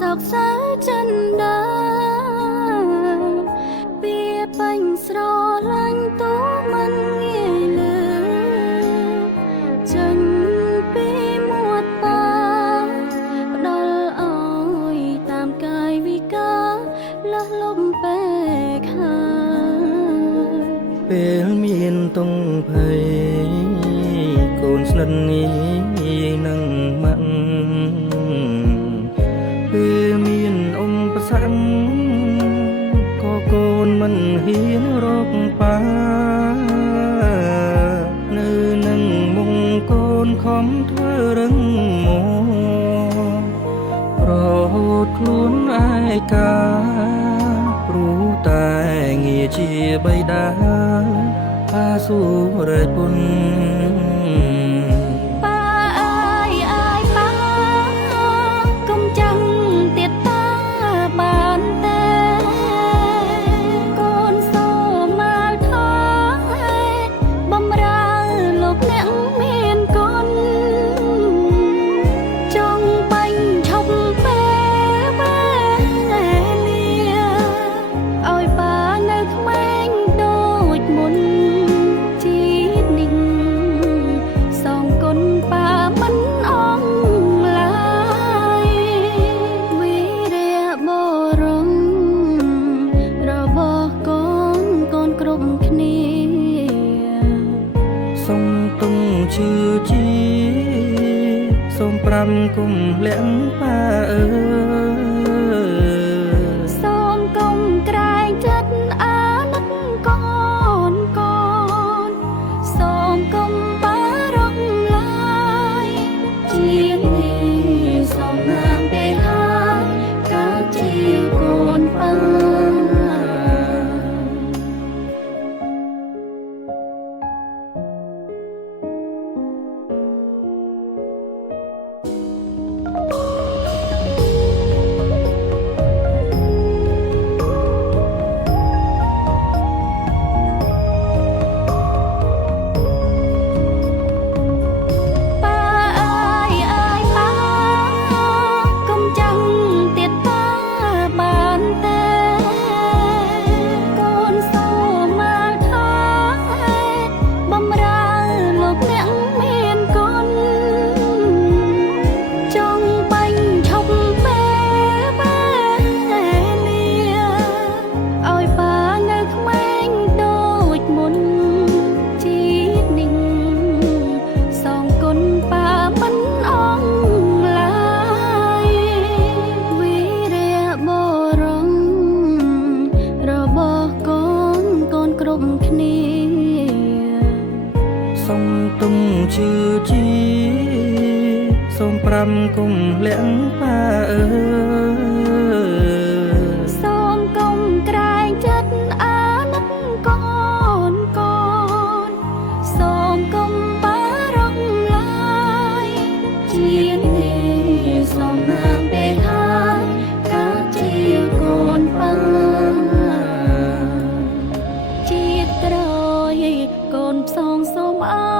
sọc sáo chân đá bia bánh sro lanh tố mân nghe lửa chân bia muột ba đal ôi tam cài vì cá lá lông bè kháពេលមានតុងភ័យកូនស្និទ្ធនេះនឹងម៉ាក់ពេលមានអ៊ំប្រសាំក៏កូនមិនហ៊ានរកប៉ានៅនឹងមុងកូនខំធ្វើរឹងមករហូតខ្លួនឯកាព្រោះតែងារជាបៃតាអាសុរេពុនសូមទុំជឿជាសូមប្រាំគុំលាក់ប៉ាអើសូមកុំក្រែងចិត្តអាណិតកូនកូនសូមកុំបារម្ភឡើយជានេះសូមណាមពេលហើយកើតជាកូនប៉ាសូមទុំជឿជាសូមប្រាំគុំលាក់ប៉ាអើសូមកុំក្រែងចិត្តអាណិតកូនកូនសូមកុំបារម្ភឡើយជានេះសូមណាមពេលហើយកើតជាកូនប៉ាជាតិក្រោយកូនផ្សងសូមអើ